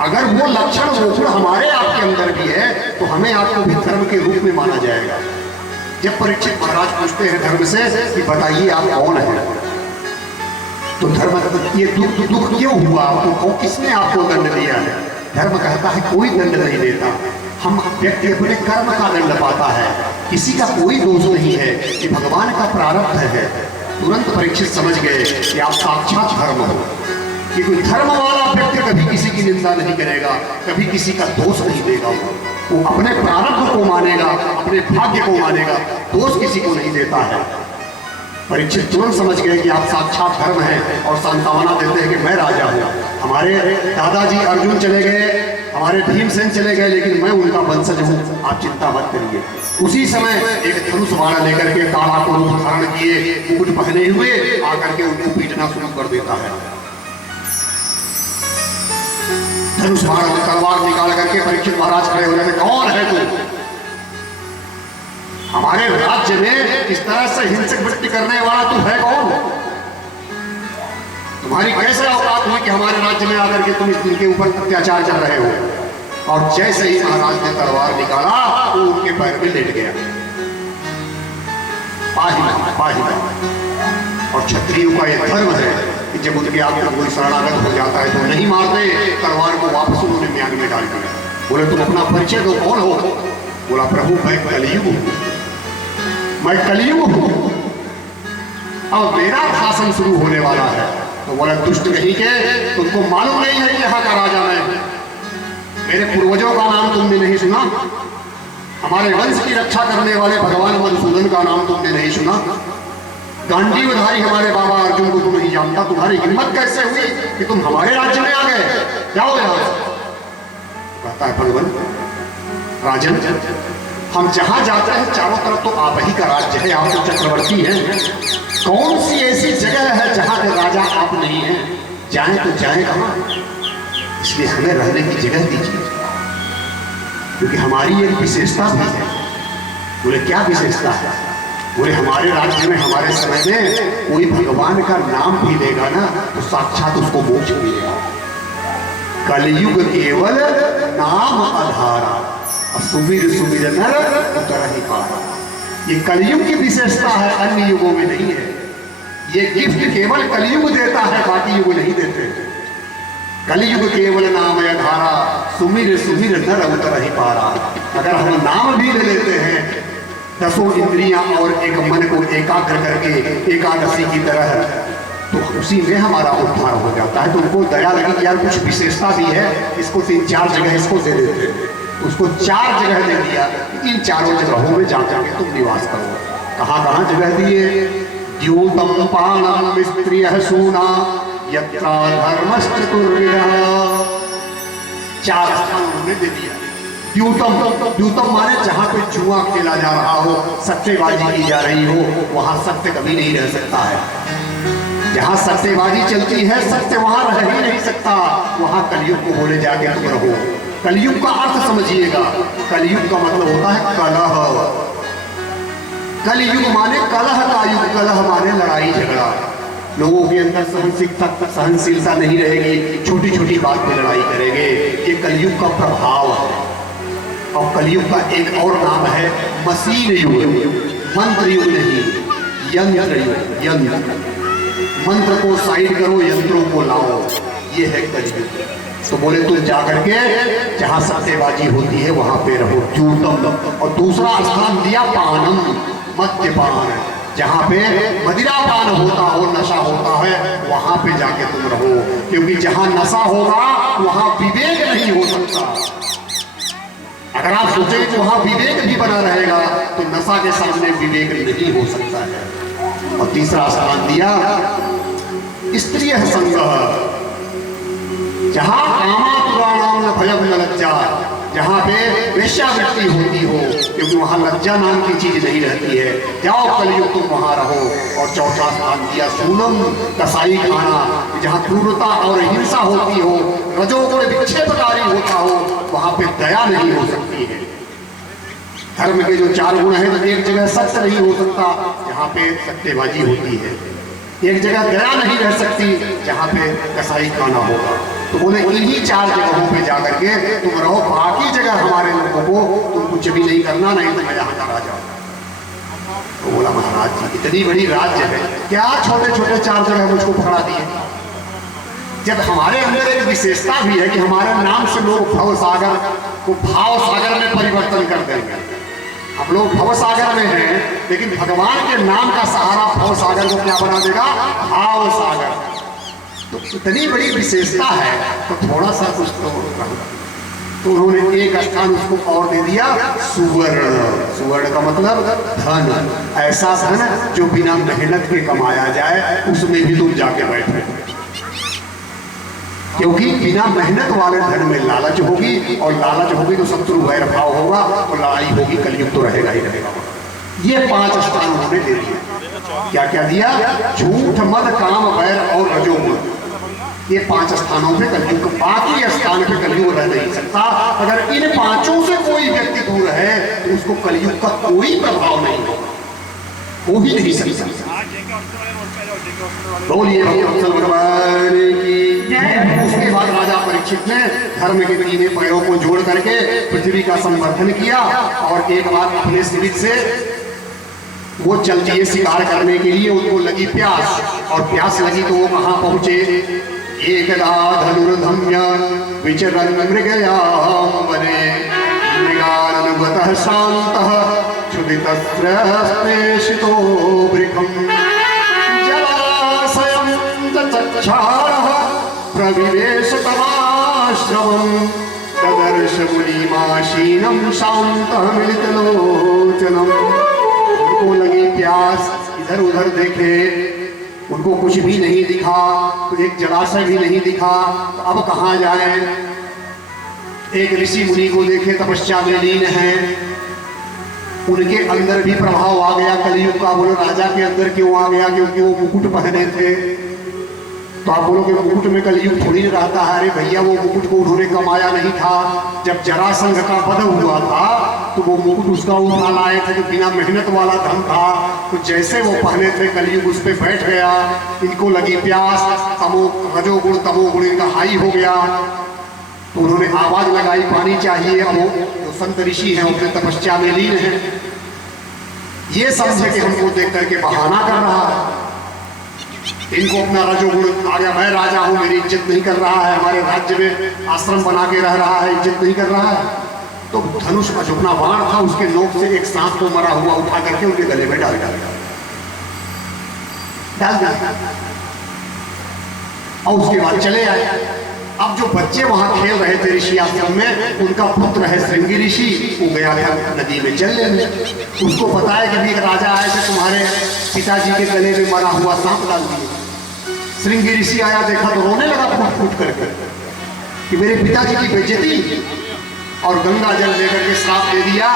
अगर वो लक्षण वो हमारे आपके अंदर भी है तो हमें आपको भी धर्म के रूप में माना जाएगा। जब परीक्षित महाराज पूछते हैं धर्म से कि बताइए आप कौन है, तो धर्म ये दुख क्यों हुआ आपको, किसने आपको दंड दिया है? धर्म कहता है कोई दंड नहीं देता, हम व्यक्ति अपने कर्म का दंड पाता है, किसी का कोई दोष नहीं है, कि भगवान का प्रारब्ध है। तुरंत परीक्षित समझ गए कि आप साक्षात धर्म हो, कि कोई धर्म वाला व्यक्ति कभी किसी की निंदा नहीं करेगा, कभी किसी का दोष नहीं देगा। वो अपने प्रारब्ध को मानेगा, अपने भाग्य को मानेगा, दोष किसी को नहीं देता है। परीक्षित तुरंत समझ गए कि आप साक्षात धर्म हैं और सांत्वना देते हैं कि मैं राजा हूँ। हमारे दादाजी अर्जुन चले गए, हमारे भीमसेन चले गए, लेकिन मैं उनका वंशज हूँ, आप चिंता मत करिए। उसी समय एक धनुष बाण लेकर के काला को रूप धारण किए, मुकुट पहने हुए आकर के उनको पीटना शुरू कर देता है। धनुष बाण तलवार निकाल करके परीक्षित महाराज खड़े हो जाते, कौन है तू? हमारे राज्य में इस तरह से हिंसक वृत्ति करने वाला तू है कौन? तुम्हारी कैसे औकात हुई कि हमारे राज्य में आकर के तुम इनके ऊपर अत्याचार कर रहे हो? और जैसे ही महाराज ने तलवार निकाला वो उनके पैर में लेट गया। पाहिला पाहिला और क्षत्रियों का यह धर्म है कि जब उनके आगे कोई शरणागत हो जाता है तो नहीं मारते, तलवार को वापस उन्होंने म्यान में डाल दिया। बोले तुम अपना परिचय दो, कौन हो? बोला प्रभु मैं कलयुग हूं, मैं कलयुग हूं, अब मेरा शासन शुरू होने वाला है। तो बोला दुष्ट कहीं के, तुमको मालूम नहीं है कि यहाँ का राजा मैं, मेरे पूर्वजों का नाम तुमने नहीं सुना, हमारे वंश की रक्षा करने वाले भगवान मधुसूदन का नाम तुमने नहीं सुना, गांडीवधारी हमारे बाबा अर्जुन को तुम नहीं जानता, तुम्हारी हिम्मत कैसे हुई कि तुम हमारे राज्य में आ गए, जाओ यहां से। कहता है भगवान राजन, हम जहां जाते हैं चारों तरफ तो आप ही का राज्य है, आप तो चक्रवर्ती हैं, कौन सी ऐसी जगह है जहां के राजा आप नहीं हैं? जाएं तो जाएं कहां? इसलिए हमें रहने की जगह दीजिए, क्योंकि हमारी एक विशेषता भी है। बोले क्या विशेषता है? बोले हमारे राज्य में हमारे समय में कोई भगवान का नाम भी लेगा ना तो साक्षात उसको मोक्ष मिलेगा। कलयुग केवल नाम आधारा, सुमिर सुमिर नर उतर ही पारा। ये कलयुग की विशेषता है, अन्य युगों में नहीं है। ये गिफ्ट केवल कलयुग देता है, बाकी युग नहीं देते। कलयुग केवल नाम आधारा, सुमिर सुमिर नर उतर ही पारा। अगर हम नाम भी ले लेते हैं, 10 इंद्रियां और एक मन को एकाग्र करके एकादशी की तरह, तो उसी में हमारा उद्धार हो जाता है। तो उनको दया लगी कि यार कुछ विशेषता भी है, इसको 3-4 जगह इसको दे देते हैं। उसको 4 जगह दे दिया, इन चारों जगहों में जाके तुम निवास करो। कहाँ कहाँ जगह दिए? द्यूतम पाणम स्त्रियः सूना यत्रा धर्मश्चतुर्विधः, 4 स्थान उन्होंने दे दिया। द्यूतम, द्यूतम माने जहां पे जुआ खेला जा रहा हो, सट्टेबाजी की जा रही हो, वहां सत्य कभी नहीं रह सकता है। जहां सट्टेबाजी चलती है सत्य वहां रह ही नहीं सकता, वहां कलयुग को बोले जाके तुम रहो। कलयुग का अर्थ समझिएगा, कलयुग का मतलब होता है कलह। कलयुग माने कलह का युग, कलह माने लड़ाई झगड़ा। लोगों के अंदर सहनशीलता नहीं रहेगी, छोटी छोटी बात पे लड़ाई करेंगे। ये कलयुग का प्रभाव है। और कलयुग का एक और नाम है मशीन युग, मंत्र युग नहीं, यंत्र युग। यंत्र, मंत्र को साइड करो, यंत्रों को लाओ, ये है कलयुग। तो बोले तुम जाकर के जहां सट्टेबाजी होती है वहां पे रहो, द्यूतम। और दूसरा स्थान दिया पानम, मद्यपान, जहां पे मदिरापान होता हो, नशा होता है, वहां पे जाके तुम रहो। क्योंकि जहां नशा होगा वहां विवेक नहीं हो सकता। अगर आप सोचें कि वहां विवेक भी बना रहेगा तो नशा के सामने विवेक नहीं हो सकता है। और तीसरा स्थान दिया स्त्रियः संगः, जहां कामातुराणाम न भयं न लज्जा, जहां पे वेश्यावृत्ति होती हो, क्योंकि वहां लज्जा नाम की चीज नहीं रहती है। जाओ कलयुग तुम वहां रहो। और चौथा स्थान दिया सूनम, कसाई खाना, जहां क्रूरता और हिंसा होती हो, रजोगुण विक्षेपकारी होता हो, वहां पे दया नहीं हो सकती है। धर्म के जो 4 गुण हैं, तो एक जगह सत्य नहीं हो सकता जहां पे सट्टेबाजी होती है, एक जगह दया नहीं रह सकती जहां पे कसाई खाना होगा। तो बोले इन्हीं 4 जगहों पे जाकर के तुम रहो, बाकी जगह हमारे लोगों को तुम कुछ भी नहीं करना, नहीं तो मैं यहाँ का राजा। तो बोला महाराज जी इतनी बड़ी राज्य है, क्या छोटे छोटे 4 जगह मुझको पकड़ा दिए? जब हमारे अंदर एक विशेषता भी है कि हमारे नाम से लोग भव सागर को भाव सागर में परिवर्तन कर देंगे। हम लोग भव सागर में हैं, लेकिन भगवान के नाम का सहारा भव सागर को क्या बना देगा? भाव सागर। तो इतनी बड़ी विशेषता है, तो थोड़ा सा कुछ तो उन्होंने एक स्थान उसको और दे दिया, सुवर्ण। सुवर्ण का मतलब धन, ऐसा धन जो बिना मेहनत के कमाया जाए, उसमें भी तुम जाके बैठे। क्योंकि बिना मेहनत वाले धन में लालच होगी, और लालच होगी तो शत्रु वैर भाव होगा, तो लड़ाई होगी, कलयुग तो रहेगा ही रहेगा। ये 5 स्थान उन्होंने दे दिया। क्या क्या दिया? झूठ, मद, काम, वैर और रजोगुण। ये 5 स्थानों पे कलयुग, बाकी स्थान पे कलयुग रह नहीं सकता। अगर इन 5 से कोई व्यक्ति दूर है तो उसको कलयुग का कोई प्रभाव नहीं होगा, हो ही नहीं सकता। बोलिए भगवान की। उसके बाद राजा परीक्षित ने धर्म के 3 पैरों को जोड़ करके पृथ्वी का संवर्धन किया, और एक बार अपने शिविर से वो चल दिए शिकार करने के लिए, उनको लगी प्यास, और प्यास लगी तो वो कहाँ पहुंचे? एकदा धनुर्धम्य विचरन् मृगयाम्बरे मृगाननुगतः शान्तः क्षुधितस्रस्तेषितो वृखम् जलाशयं चक्षारः प्रविवेश तमाश्रमम् ददर्श मुनिमाशीनं शान्तः मिलितलोचनम्। उनको लगी प्यास, इधर उधर देखे, उनको कुछ भी नहीं दिखा, तो एक जलाशय भी नहीं दिखा, तो अब कहाँ जाए? एक ऋषि मुनि को देखे तपस्या में लीन है, उनके अंदर भी प्रभाव आ गया कलयुग का। बोलो राजा के अंदर क्यों आ गया? क्योंकि वो मुकुट पहने थे। तो आप बोलोगे मुकुट में कलयुग थोड़ी न रहता है। अरे भैया, वो मुकुट को उन्होंने कमाया नहीं था। जब जरासंध का वध हुआ था तो वो मुकुट उसका उठा लाए थे, जो बिना मेहनत वाला धन था। तो जैसे वो पहने थे कलयुग उस पर बैठ गया। इनको लगी प्यास, रजोगुण तमोगुण इनका हाई हो गया, तो उन्होंने आवाज लगाई पानी चाहिए। अब वो जो संत ऋषि हैं अपने तपस्या में लीन है, ये समझे कि हमको देख करके बहाना कर रहा है, इनको अपना रजोगुण आ गया, मैं राजा हूं, मेरी इज्जत नहीं कर रहा है, हमारे राज्य में आश्रम बना के रह रहा है, इज्जत नहीं कर रहा है। तो धनुष का जो अपना बाण था उसके नोक से एक सांप को मरा हुआ उठा करके उनके गले में डाल दिया और उसके बाद चले आए। अब जो बच्चे वहां खेल रहे थे ऋषि आश्रम में, उनका पुत्र है श्रृंगी ऋषि, वो गया था नदी में चल लेने। उसको पता है कि एक राजा आए थे, तुम्हारे पिताजी के गले में मरा हुआ सांप डाल दिए। श्रृंगी ऋषि आया, देखा तो रोने लगा फूट फूट करके कि मेरे पिताजी की बेइज्जती, और गंगा जल लेकर के श्राप दे दिया।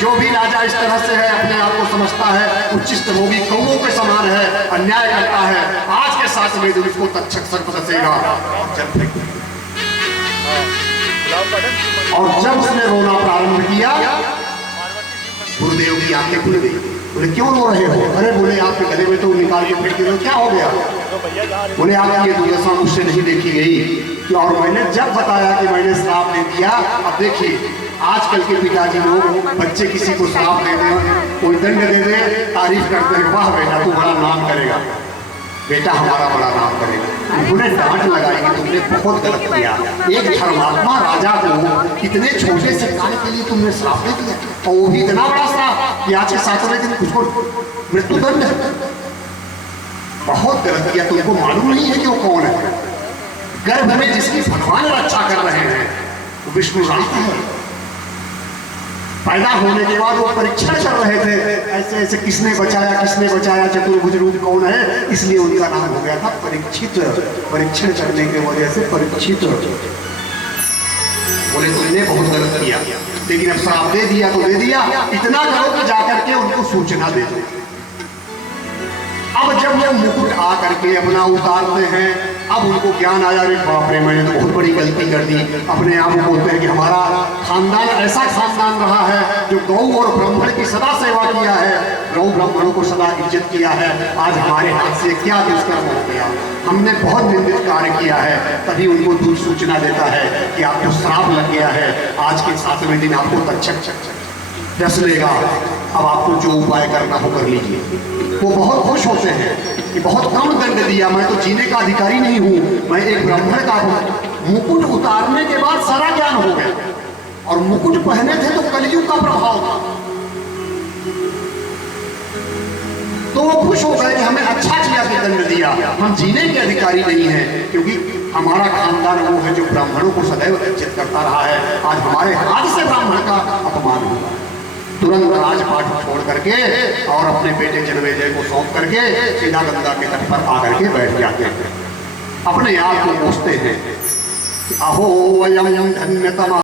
जो भी राजा इस तरह से है, अपने आप को समझता है उच्चिष्ट भोगी, कौओं के समान है, अन्याय करता है, आज के 7 में दिन उसको तक्षक सर्प दसेगा। और जब उसने रोना प्रारंभ किया, गुरुदेव की आंखें खुल गई। बोले क्यों रो रहे हो? अरे बोले आपके गले में तो निकाल के फेंक दिया, क्या हो गया? बोले आपकी ये दुर्दशा मुझसे नहीं देखी गई कि, और मैंने जब बताया कि मैंने श्राप दे दिया। अब देखिए आजकल के पिताजी लोग, बच्चे किसी को श्राप दे दें, कोई दंड दे दे, तारीफ करते हैं, वाह बेटा तू बड़ा नाम करेगा, बेटा हमारा बड़ा नाम करेगा। उन्हें डांट लगाई कि तुमने बहुत गलत किया, एक धर्मात्मा राजा को इतने छोटे से कार्य के लिए तुमने श्राप दे दिया, और वो भी इतना बड़ा श्राप कि आज के 7वें दिन उसको मृत्युदंड है। बहुत गलत किया। तुमको मालूम नहीं है कि वो कौन है? गर्भ में जिसकी भगवान रक्षा कर रहे हैं विष्णु राम है। पैदा होने के बाद वो परीक्षण कर रहे थे, ऐसे ऐसे किसने बचाया, चतुर्भुज रूप कौन है, इसलिए उनका नाम हो गया था परीक्षित। परीक्षण करने की वजह से परीक्षित। बोले तुमने बहुत गलत किया, लेकिन अब श्राप दे दिया तो दे दिया, इतना करो कि जाकर के उनको सूचना दे दो। अब जब वो मुकुट आ करके अपना उतारते हैं, अब उनको ज्ञान आया, अरे बाप रे मैंने तो बहुत बड़ी गलती कर दी। अपने आप बोलते हैं कि हमारा खानदान ऐसा खानदान रहा है जो गौ और ब्राह्मण की सदा सेवा किया है, गौ ब्राह्मणों को सदा इज्जत किया है, आज हमारे हाथ से क्या दुष्कर्म हो गया, हमने बहुत निंदित कार्य किया है। तभी उनको दूर सूचना देता है कि आपको श्राप लग गया है, आज के 7वें दिन आपको तक्षक डस लेगा, अब आपको जो उपाय करना हो कर लीजिए। वो बहुत खुश होते हैं कि बहुत कम दंड दिया, मैं तो जीने का अधिकारी नहीं हूं, मैं एक ब्राह्मण का हूं। मुकुट उतारने के बाद सारा ज्ञान हो गया, और मुकुट पहने थे तो कलयुग का प्रभाव था। तो वो खुश हो गए कि हमें अच्छा किया कि दंड दिया, हम जीने के अधिकारी नहीं हैं, क्योंकि हमारा खानदान वो है जो ब्राह्मणों को सदैव इज्जत करता रहा है, आज हमारे हाथ से ब्राह्मण का अपमान हुआ। तुरंत राजपाट छोड़ करके और अपने बेटे जन्मेजय को सौंप करके सीधा गंगा के तट पर आकर के बैठ जाते हैं, अपने आप को पूछते हैं अहो वयम धन्यतमा।